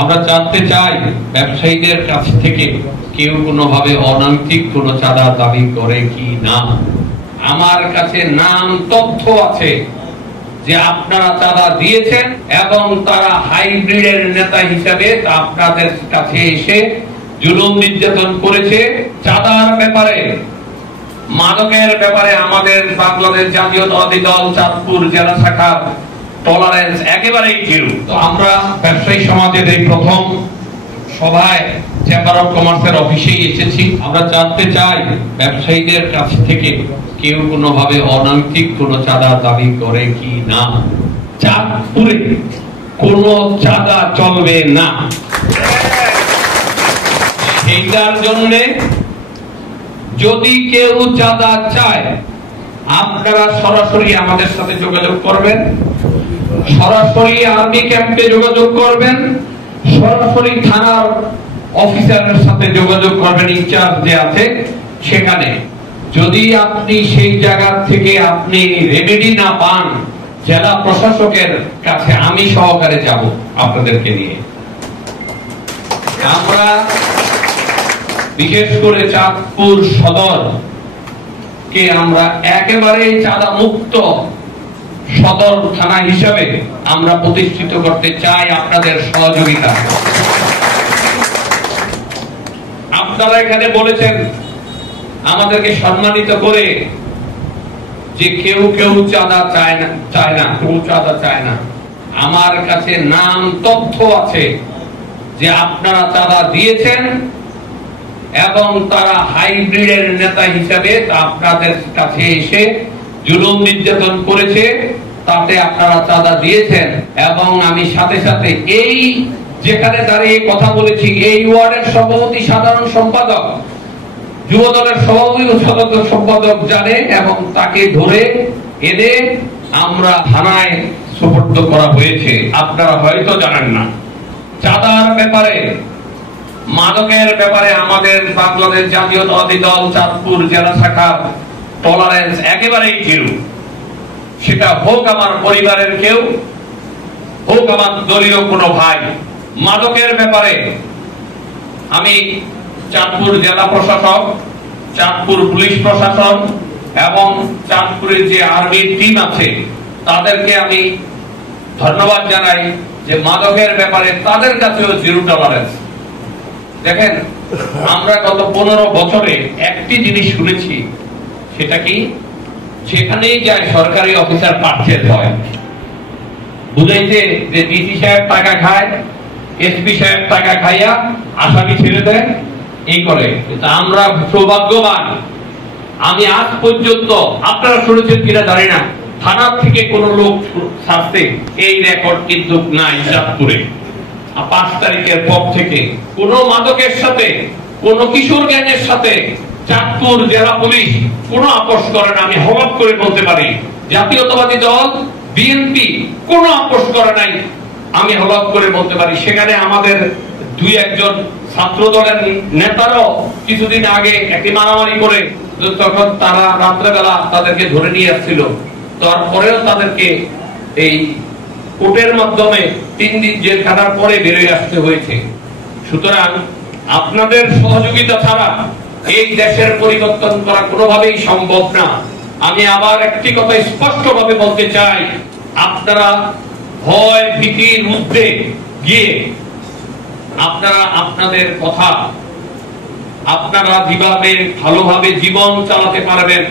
আমরা জানতে চাই ব্যবসায়ীদের কাছ থেকে কেউ কোনোভাবে অনৈতিক কোনো চাঁদা দাবি করে কি না। আমার কাছে নাম তথ্য আছে যে আপনারা চাঁদা দিয়েছেন এবং তারা হাইব্রিডের নেতা হিসাবে আপনাদের কাছে এসে জুলুম নির্যাতন করেছে। চাঁদার ব্যাপারে, মাদকের ব্যাপারে আমাদের বাংলাদেশ জাতীয়তাবাদী দল চাঁদপুর জেলা শাখার টলারেন্স একেবারেই জিরো। তো আমরা ব্যবসায়ী সমাজের এই প্রথম সভায় চেম্বার অফ কমার্সের অফিসেই এসেছি। আমরা জানতে চাই ব্যবসায়ীদের কাছ থেকে কেউ কোনোভাবে অনৈতিক কোনো চাঁদা দাবি করে কি না। চাঁদপুরে কোনো চাঁদা চলবে না। সেইটার জন্য যদি কেউ চাঁদা চায় আপনারা সরাসরি আমাদের সাথে যোগাযোগ করবেন, সরাসরি আর্মি ক্যাম্পে যোগাযোগ করবেন, সরাসরি থানার অফিসারের সাথে যোগাযোগ করবেন, ইনচার্জ যে আছে সেখানে। যদি আপনি সেই জায়গা থেকে আপনি রেমেডি না পান, জেলা প্রশাসকের কাছে আমি সহকারে যাব আপনাদেরকে নিয়ে। আমরা বিশেষ করে চাঁদপুর সদর কে আমরা একেবারে চাঁদা মুক্ত সদর থানা হিসাবে আমরা প্রতিষ্ঠিত করতে চাই আপনাদের সহযোগিতা। আপনারা এখানে বলেছেন আমাদেরকে সম্মানিত করে যে কেউ কেউ চাঁদা চায় না, কেউ চাঁদা চায় না। আমার কাছে নাম তথ্য আছে যে আপনারা চাঁদা দিয়েছেন এবং তারা হাইব্রিডের নেতা হিসাবে আপনাদের কাছে এসে জুলুম নির্যাতন করেছে, তাতে আপনারা চাঁদা দিয়েছেন। এবং আমি সাথে সাথে এই যেখানে দাঁড়িয়ে কথা বলেছি এই ওয়ার্ডের সভাপতি সাধারণ সম্পাদক, যুব দলের সভাপতি সদস্য সম্পাদক জানে এবং তাকে ধরে এনে আমরা থানায় সুপর্দ করা হয়েছে। আপনারা হয়তো জানেন না। চাঁদার ব্যাপারে, মাদকের ব্যাপারে আমাদের বাংলাদেশ জাতীয়তাবাদী দল চাঁদপুর জেলা শাখার টলারেন্স একেবারেই জিরো। সেটা হোক আমার পরিবারের কেউ, হোক আমার দলীয় কোনো ভাই। মাদকের ব্যাপারে আমি চাঁদপুর জেলা প্রশাসক, চাঁদপুর পুলিশ প্রশাসন এবং চাঁদপুরের যে আর্মির টিম আছে তাদেরকে আমি ধন্যবাদ জানাই যে মাদকের ব্যাপারে তাদের কাছেও জিরো টলারেন্স। দেখেন, আমরা গত 15 বছরে একটি জিনিস শুনেছি, সেটা কি, সেখানেই যায় সরকারি অফিসার পারচেজ হয়, বুঝাইতে যে ডিসি সাহেব টাকা খায়, এসপি সাহেব টাকা খাইয়া আসামি ছেড়ে দেয়, এই করে। আমরা সৌভাগ্যবান, আমি আজ পর্যন্ত, আপনারা শুনেছেন কিনা জানি না, থানার থেকে কোন লোক ছাড়তে এই রেকর্ড কিন্তু নাই চাঁদপুরে। 5 তারিখের পর থেকে কোন মাদকের সাথে, কোন কিশোর গ্যাংয়ের সাথে চাঁদপুর জেলা পুলিশ কোন আপোষ করে না। আমি হলফ করে বলতে পারি জাতীয়তাবাদী দল বিএনপি কোন আপোষ করে নাই, আমি হলফ করে বলতে পারি। সেখানে আমাদের 2-1 ছাত্র দলের নেতারাও কিছুদিন আগে একটি মারামারি করে, তখন তারা রাত্রেবেলা তাদেরকে ধরে নিয়ে আসছিল, তারপরেও তাদেরকে এই কোর্টের মাধ্যমে 3 দিন জেলখানার পরে বেরিয়ে আসতে হয়েছে। সুতরাং আপনাদের সহযোগিতা ছাড়া এই দেশের পরিবর্তন করা কোনোভাবেই সম্ভব না। আমি আবার একটি কথা স্পষ্টভাবে বলতে চাই, আপনারা ভয় ভীতির মধ্যে গিয়ে আপনারা আপনাদের কথা, আপনারা যেভাবে ভালোভাবে জীবন চালাতে পারবেন